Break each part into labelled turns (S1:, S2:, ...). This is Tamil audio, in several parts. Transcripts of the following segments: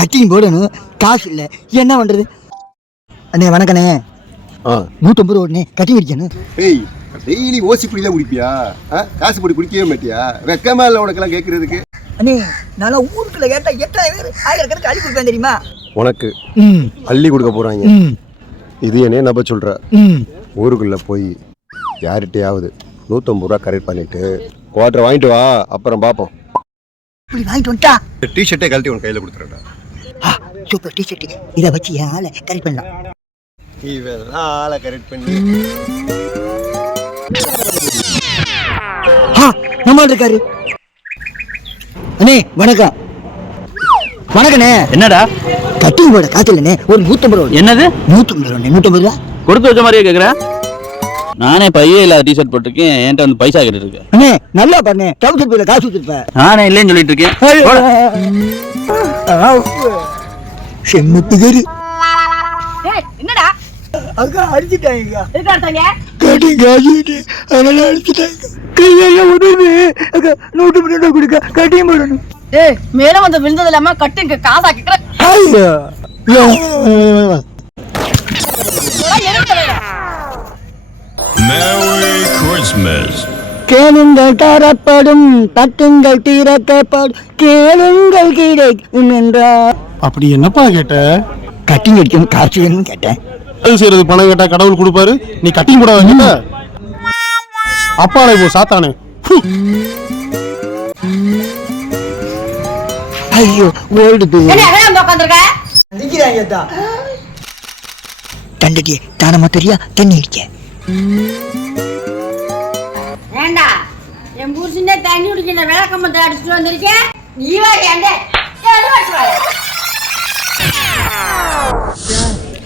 S1: கட்டிங் போடணும். காசு இல்லை. என்ன பண்ணுறது அண்ணே வணக்கண்ணே. நூற்றம்பது ரூபா உடனே கட்டிங் அடிக்கணும்
S2: ஏய் டெய்லி ஓசி பொடி தான் குடிப்பியா காசு பொடி குடிக்கவே மாட்டியா? வெக்கமா இல்லை உனக்கெல்லாம் கேட்கறதுக்கு
S1: அண்ணே நல்லா ஊருக்குள்ள கேட்டால் எட்டாயிரம் பேர் ஆயிரக்கணக்கு அள்ளி கொடுப்பேன் தெரியுமா?
S2: உனக்கு அள்ளி கொடுக்க போறாங்க. இது என்ன நம்ப சொல்ற.
S1: ம்.
S2: ஊருக்குள்ள போய் யார்கிட்டயாவது நூற்றம்பது ரூபா கரெக்ட் பண்ணிட்டு குவார்டர் வாங்கிட்டு வா. அப்புறம் பார்ப்போம்
S1: இப்படி வாங்கிட்டு வந்துட்டா?
S2: டிஷர்ட்டே கழட்டி உன் கையில் கொடுத்துறேன்டா
S1: ஆ சூப்பர் டிஷர்ட் இதை வச்சு என் ஆளை கரெக்ட் பண்ணலாம்.
S2: இவெல்லாம் ஆளை கரெக்ட் பண்ணி
S1: ஆ நம்ம இருக்காரு. அண்ணே வணக்கம். வணக்கண்ணே.
S3: என்னடா?
S1: கட்டிங் போட காசு இல்லைண்ணே ஒரு நூற்றம்பது ரூபா.
S3: என்னது?
S1: நூற்றம்பது ரூபா நூற்றம்பது ரூபா.
S3: கொடுத்து வச்ச மாதிரியே கேக்குற? நானே பையே இல்லாத டிஷர்ட் போட்டிருக்கேன் என்கிட்ட வந்து பைசா கேட்டு இருக்கு.
S1: அண்ணே நல்லா பண்ணே. டவுசர் போயில காசு வச்சிருப்பேன்
S3: நானே இல்லைன்னு சொல்லிட்டு இருக்கேன்.
S4: ஏய், என்னடா?
S1: அக்கா அடிச்சுட்டாங்க.
S4: எதுக்கு எடுத்தாங்க
S1: கட்டிங் காசு அதனால அடிச்சுட்டாங்க. கையெல்லாம் உடனே அக்கா நூற்று கொடுக்க. கட்டிங் போடணும்.
S4: ஏய் மேல வந்து விழுந்தது இல்லாம கட்டு இங்க காசா கேக்குற
S1: ஐயோ. கேளுங்கள் தரப்படும் தட்டுங்கள் திறக்கப்படும் கேளுங்கள் கிடைக்கும் என்றார்
S5: அப்படி என்னப்பா கேட்ட?
S1: கட்டிங் அடிக்கணும் காசு வேணும்னு கேட்டேன்.
S5: அது செய்யறது பணம் கேட்டா கடவுள் கொடுப்பாரு. நீ கட்டிங் போட கேட்ட அப்பாடா இப்போ சாத்தானே.
S1: ஐயோ ஓல்டு
S4: என்ன அங்கே வந்து உட்காந்துருக்க?
S1: தண்டடி தானமா தெரியா? தண்ணி அடிக்க
S4: ஏண்டா என் புருஷனே தண்ணி குடிக்கிற விளக்கம்பத்தை அடிச்சுட்டு வந்திருக்கேன் நீ வேற ஏண்டே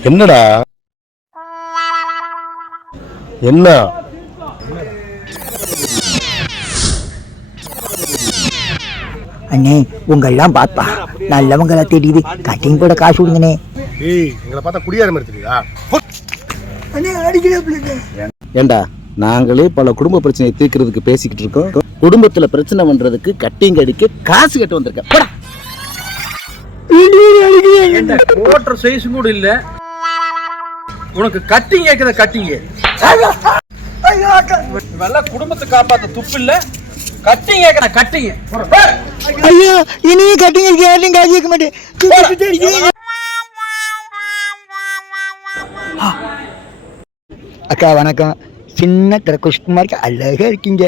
S5: என்னடா? என்ன?
S1: அண்ணே உங்கெல்லாம் பாப்பா. நல்லவங்களா தெரியுது. கட்டிங் போட காசு கொடுங்கண்ணே.
S5: ஏய் எங்களை பார்த்தா குடியார மாதிரி தெரியுதா
S1: அண்ணே அடிக்கிறேன்
S3: ஏண்டா நாங்களே பல குடும்ப பிரச்சனையை தீர்க்கிறதுக்கு பேசிக்கிட்டு இருக்கோம். குடும்பத்துல பிரச்சனை பண்றதுக்கு கட்டிங் அடிக்க காசு கட்டு வந்திருக்க போடா.
S6: ஓட்டுற சைஸ் கூட இல்ல. உனக்கு கட்டிங் கேக்குற கட்டிங் இவெல்லாம் குடும்பத்தை காப்பாத்த துப்பு இல்ல. கட்டிங் கேக்குற கட்டிங்
S1: ஐயோ இனியும் கட்டிங் யாரையும் காசு மாட்டேன். அக்கா வணக்கம். சின்ன தர குஷ்குமாருக்கு அழகா இருக்கீங்க.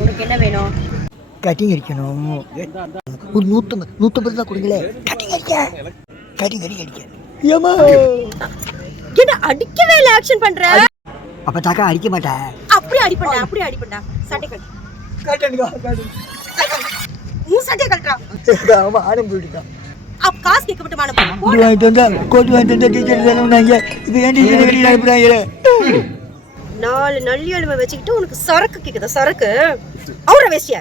S4: உனக்கு என்ன வேணும்?
S1: கட்டிங் அடிக்கணும். ஒரு நூற்றம்பது நூற்றம்பது தான் கொடுங்களே. கட்டிங் அடிக்க. கட்டிங் அடிக்க அடிக்க. ஏமா
S4: என்ன அடிக்கவே இல்ல ஆக்ஷன் பண்ற?
S1: அப்ப தாக்கா அடிக்க மாட்டேன்
S4: அப்படியே அடிப்பண்டா அப்படியே அடிப்பண்டா. சட்டை கட்டு. உன் சட்டை கட்டுறா
S1: ஆமா ஆடம் போயிட்டுதான்
S4: அப்ப காசு கேட்க மானம்.
S1: கோட்டு வாங்கிட்டு வந்தா கோட்டு வாங்கிட்டு வந்தா டீச்சர் இப்போ ஏன் டீச்சர் கட்டி அனுப்புறாங்களே
S4: நாலு நல்லி எலும்பை வச்சுக்கிட்டு உனக்கு சரக்கு கேக்குதா? சரக்கு? அவரை வேசியா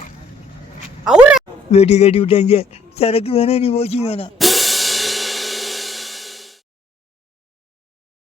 S4: அவரை
S1: வேட்டி கட்டி விட்டாங்க. சரக்கு வேணாம் நீ ஓசி வேணாம்.